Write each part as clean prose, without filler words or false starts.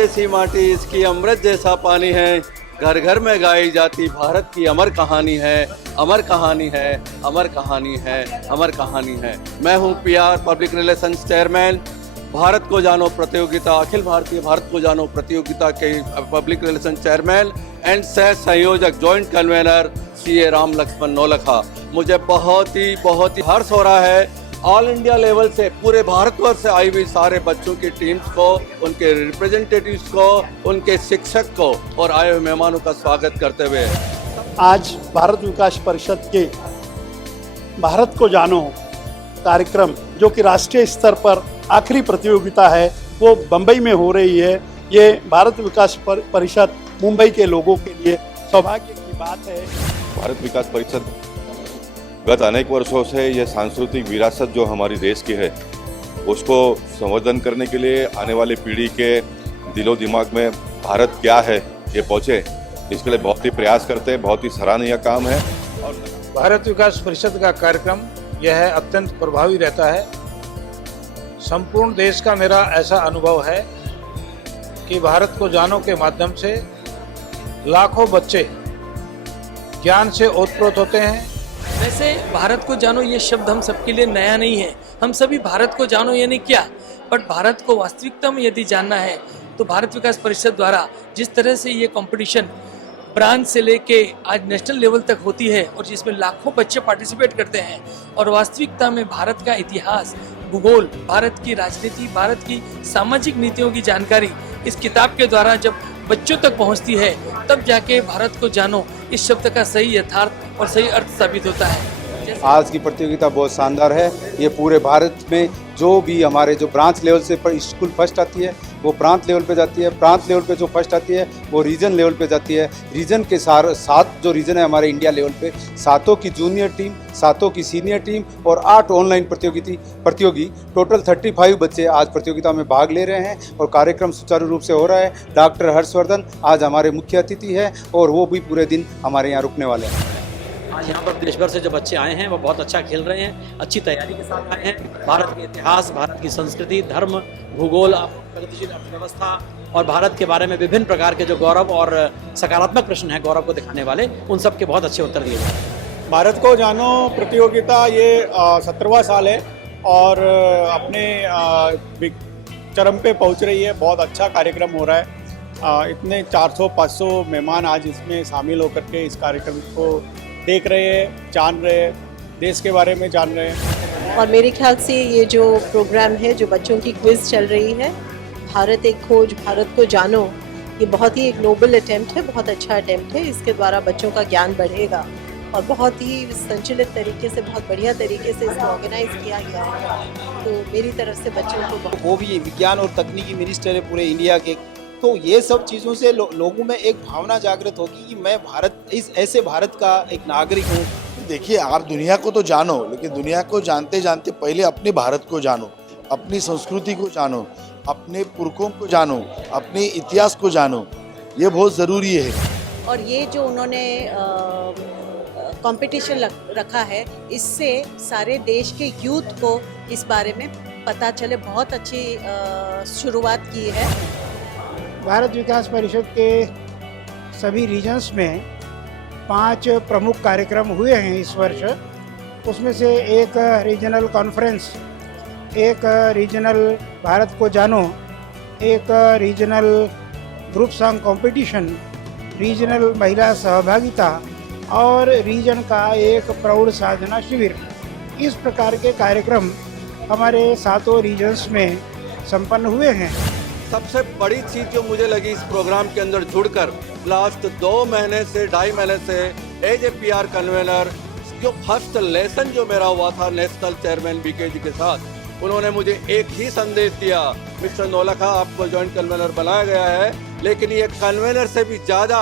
जैसी माटी, इसकी अमृत जैसा पानी है, घर घर में गाई जाती भारत की अमर कहानी है, अमर कहानी है, अमर कहानी है, अमर कहानी है। मैं हूं PR public relations chairman, Bharat को जानो प्रतियोगिता, अखिल भारतीय भारत को जानो प्रतियोगिता के पब्लिक रिलेशन चेयरमैन एंड सह संयोजक joint convener CA Ram Lakshman Naulakha. मुझे बहुत ही हर्ष हो रहा है ऑल इंडिया लेवल से पूरे भारतवर्ष से आई हुई सारे बच्चों की टीम्स को, उनके रिप्रेजेंटेटिव्स को, उनके शिक्षक को और आए हुए मेहमानों का स्वागत करते हुए आज भारत विकास परिषद के भारत को जानो कार्यक्रम, जो कि राष्ट्रीय स्तर पर आखिरी प्रतियोगिता है, वो बम्बई में हो रही है। ये भारत विकास परिषद मुंबई के लोगों के लिए सौभाग्य की बात है। भारत विकास परिषद गत अनेक वर्षों से यह सांस्कृतिक विरासत जो हमारी देश की है उसको संवर्धन करने के लिए आने वाली पीढ़ी के दिलो दिमाग में भारत क्या है ये पहुँचे, इसके लिए बहुत ही प्रयास करते हैं। बहुत ही सराहनीय काम है। और भारत विकास परिषद का कार्यक्रम यह है अत्यंत प्रभावी रहता है। संपूर्ण देश का मेरा ऐसा अनुभव है कि भारत को जानो के माध्यम से लाखों बच्चे ज्ञान से ओतप्रोत होते हैं। वैसे भारत को जानो ये शब्द हम सबके लिए नया नहीं है। हम सभी भारत को जानो यानी क्या, बट भारत को वास्तविकता में यदि जानना है तो भारत विकास परिषद द्वारा जिस तरह से ये कंपटीशन ब्रांच से लेके आज नेशनल लेवल तक होती है और जिसमें लाखों बच्चे पार्टिसिपेट करते हैं और वास्तविकता में भारत का इतिहास, भूगोल, भारत की राजनीति, भारत की सामाजिक नीतियों की जानकारी इस किताब के द्वारा जब बच्चों तक पहुंचती है तब जाके भारत को जानो इस शब्द का सही यथार्थ और सही अर्थ साबित होता है। आज की प्रतियोगिता बहुत शानदार है। ये पूरे भारत में जो भी हमारे जो ब्रांच लेवल से स्कूल फर्स्ट आती है वो प्रांत लेवल पे जाती है, प्रांत लेवल पे जो फर्स्ट आती है वो रीजन लेवल पे जाती है, रीजन के सात जो रीजन है हमारे इंडिया लेवल पे, 7 की जूनियर टीम, 7 की सीनियर टीम और 8 ऑनलाइन प्रतियोगी टोटल 35 बच्चे आज प्रतियोगिता में भाग ले रहे हैं और कार्यक्रम सुचारू रूप से हो रहा है। डॉक्टर हर्षवर्धन आज हमारे मुख्य अतिथि है और वो भी पूरे दिन हमारे यहाँ रुकने वाले हैं। आज यहाँ पर देश भर से जो बच्चे आए हैं वो बहुत अच्छा खेल रहे हैं, अच्छी तैयारी के साथ आए हैं। भारत के इतिहास, भारत की संस्कृति, धर्म, भूगोल, प्रगतिशील अर्थव्यवस्था और भारत के बारे में विभिन्न प्रकार के जो गौरव और सकारात्मक प्रश्न हैं गौरव को दिखाने वाले, उन सब के बहुत अच्छे उत्तर दिए गए। भारत को जानो प्रतियोगिता ये 17वां साल है और अपने चरम पे पहुँच रही है। बहुत अच्छा कार्यक्रम हो रहा है। इतने 400-500 मेहमान आज इसमें शामिल होकर के इस कार्यक्रम को देख रहे हैं, जान रहे हैं, देश के बारे में जान रहे हैं। और मेरे ख्याल से ये जो प्रोग्राम है, जो बच्चों की क्विज चल रही है, भारत एक खोज भारत को जानो, ये बहुत ही एक नोबल अटेम्प्ट है, बहुत अच्छा अटेम्प्ट है। इसके द्वारा बच्चों का ज्ञान बढ़ेगा और बहुत ही संचलित तरीके से, बहुत बढ़िया तरीके से इसको ऑर्गेनाइज किया गया है। तो मेरी तरफ से बच्चों को वो भी विज्ञान और तकनीकी मिनिस्टर है पूरे इंडिया के, तो ये सब चीज़ों से लोगों में एक भावना जागृत होगी कि मैं ऐसे भारत का एक नागरिक हूँ। देखिए, आप दुनिया को तो जानो, लेकिन दुनिया को जानते जानते पहले अपने भारत को जानो, अपनी संस्कृति को जानो, अपने पुरखों को जानो, अपने इतिहास को जानो, ये बहुत ज़रूरी है। और ये जो उन्होंने कंपटीशन रखा है, इससे सारे देश के यूथ को इस बारे में पता चले। बहुत अच्छी शुरुआत की है। भारत विकास परिषद के सभी रीजन्स में 5 प्रमुख कार्यक्रम हुए हैं इस वर्ष। उसमें से एक रीजनल कॉन्फ्रेंस, एक रीजनल भारत को जानो, एक regional group song competition, regional महिला सहभागिता और रीजन का एक प्रौढ़ साधना शिविर। इस प्रकार के कार्यक्रम हमारे 7 रीजन्स में संपन्न हुए हैं। सबसे बड़ी चीज़ जो मुझे लगी इस प्रोग्राम के अंदर जुड़कर, लास्ट 2 महीने से 2.5 महीने से एज ए पीआर कन्वेनर, जो फर्स्ट लेसन जो मेरा हुआ था नेशनल चेयरमैन बीके जी के साथ, उन्होंने मुझे एक ही संदेश दिया, मिस्टर नौलखा आपको जॉइंट कन्वेनर बनाया गया है, लेकिन ये कन्वेनर से भी ज़्यादा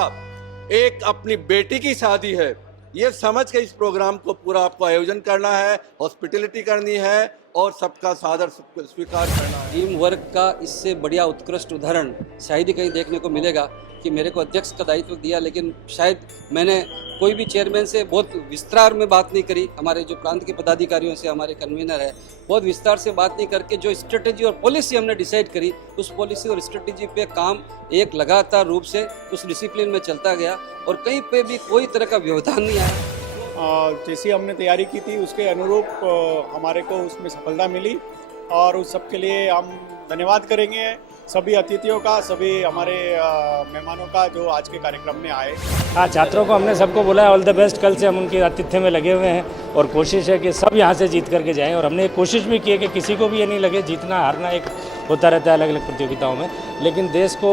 एक अपनी बेटी की शादी है। ये समझ के इस प्रोग्राम को पूरा आपको आयोजन करना है, हॉस्पिटलिटी करनी है और सबका सादर स्वीकार करना है। टीम वर्क का इससे बढ़िया उत्कृष्ट उदाहरण शायद ही कहीं देखने को मिलेगा कि मेरे को अध्यक्ष का दायित्व दिया, लेकिन शायद मैंने कोई भी चेयरमैन से बहुत विस्तार में बात नहीं करी। हमारे जो प्रांत के पदाधिकारियों से, हमारे कन्वीनर है, बहुत विस्तार से बात नहीं करके जो स्ट्रेटेजी और पॉलिसी हमने डिसाइड करी, उस पॉलिसी और स्ट्रेटेजी पे काम एक लगातार रूप से उस डिसिप्लिन में चलता गया और कहीं पे भी कोई तरह का व्यवधान नहीं आया। जैसी हमने तैयारी की थी उसके अनुरूप हमारे को उसमें सफलता मिली और उस सब के लिए हम धन्यवाद करेंगे सभी अतिथियों का, सभी हमारे मेहमानों का जो आज के कार्यक्रम में आए। हाँ, छात्रों को हमने सबको बोला है ऑल द बेस्ट। कल से हम उनके आतिथ्य में लगे हुए हैं और कोशिश है कि सब यहाँ से जीत करके जाएं। और हमने एक कोशिश भी की है कि किसी को भी ये नहीं लगे, जीतना हारना एक होता रहता है अलग अलग प्रतियोगिताओं में, लेकिन देश को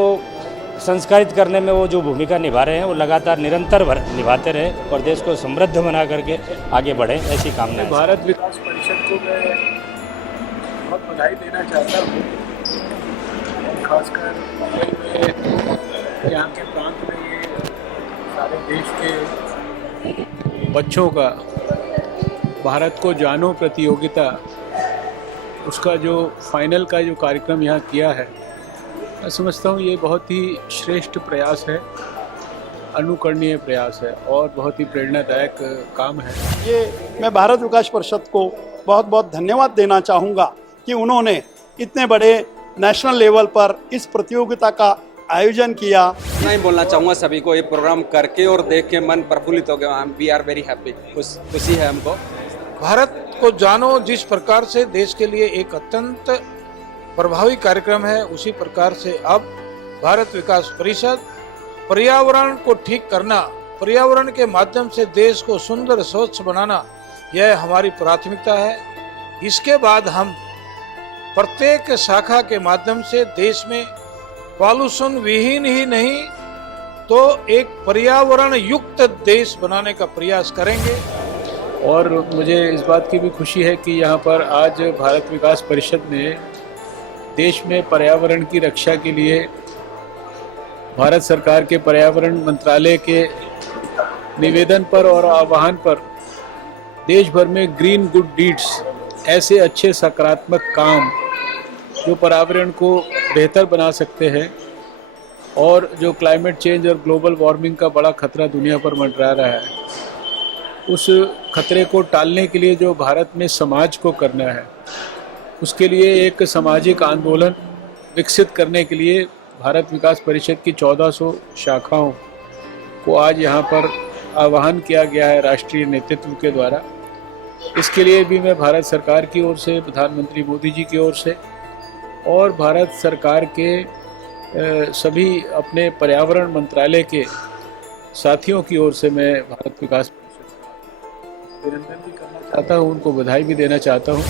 संस्कारित करने में वो जो भूमिका निभा रहे हैं वो लगातार निरंतर निभाते रहे और देश को समृद्ध बना करके आगे बढ़े, ऐसी कामना है। भारत विकास परिषद को मैं बहुत बधाई देना चाहता हूँ, खासकर मुंबई में, यहाँ के प्रांत में ये सारे देश के बच्चों का भारत को जानो प्रतियोगिता, उसका जो फाइनल का जो कार्यक्रम यहाँ किया है, मैं समझता हूँ ये बहुत ही श्रेष्ठ प्रयास है, अनुकरणीय प्रयास है और बहुत ही प्रेरणादायक काम है। ये मैं भारत विकास परिषद को बहुत बहुत धन्यवाद देना चाहूँगा कि उन्होंने इतने बड़े नेशनल लेवल पर इस प्रतियोगिता का आयोजन किया। मैं बोलना चाहूँगा सभी को, ये प्रोग्राम करके और देख के मन प्रफुल्लित हो गया। वी आर वेरी हैप्पी, खुशी है हमको। भारत को जानो जिस प्रकार से देश के लिए एक अत्यंत प्रभावी कार्यक्रम है, उसी प्रकार से अब भारत विकास परिषद पर्यावरण को ठीक करना, पर्यावरण के माध्यम से देश को सुंदर स्वच्छ बनाना, यह हमारी प्राथमिकता है। इसके बाद हम प्रत्येक शाखा के माध्यम से देश में पॉल्यूशन विहीन ही नहीं तो एक पर्यावरण युक्त देश बनाने का प्रयास करेंगे। और मुझे इस बात की भी खुशी है कि यहाँ पर आज भारत विकास परिषद ने देश में पर्यावरण की रक्षा के लिए भारत सरकार के पर्यावरण मंत्रालय के निवेदन पर और आह्वान पर देश भर में ग्रीन गुड डीड्स, ऐसे अच्छे सकारात्मक काम जो पर्यावरण को बेहतर बना सकते हैं और जो क्लाइमेट चेंज और ग्लोबल वार्मिंग का बड़ा खतरा दुनिया पर मंडरा रहा है, उस खतरे को टालने के लिए जो भारत में समाज को करना है, उसके लिए एक सामाजिक आंदोलन विकसित करने के लिए भारत विकास परिषद की 1400 शाखाओं को आज यहाँ पर आह्वान किया गया है राष्ट्रीय नेतृत्व के द्वारा। इसके लिए भी मैं भारत सरकार की ओर से, प्रधानमंत्री मोदी जी की ओर से और भारत सरकार के सभी अपने पर्यावरण मंत्रालय के साथियों की ओर से मैं भारत विकास परिषद अभिनंदन भी करना चाहता हूँ, उनको बधाई भी देना चाहता हूँ।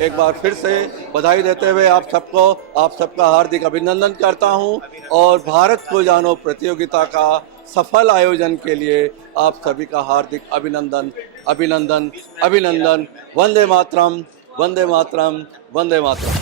एक बार फिर से बधाई देते हुए आप सबका हार्दिक अभिनंदन करता हूं और भारत को जानो प्रतियोगिता का सफल आयोजन के लिए आप सभी का हार्दिक अभिनंदन अभिनंदन अभिनंदन। वंदे मातरम, वंदे मातरम, वंदे मातरम।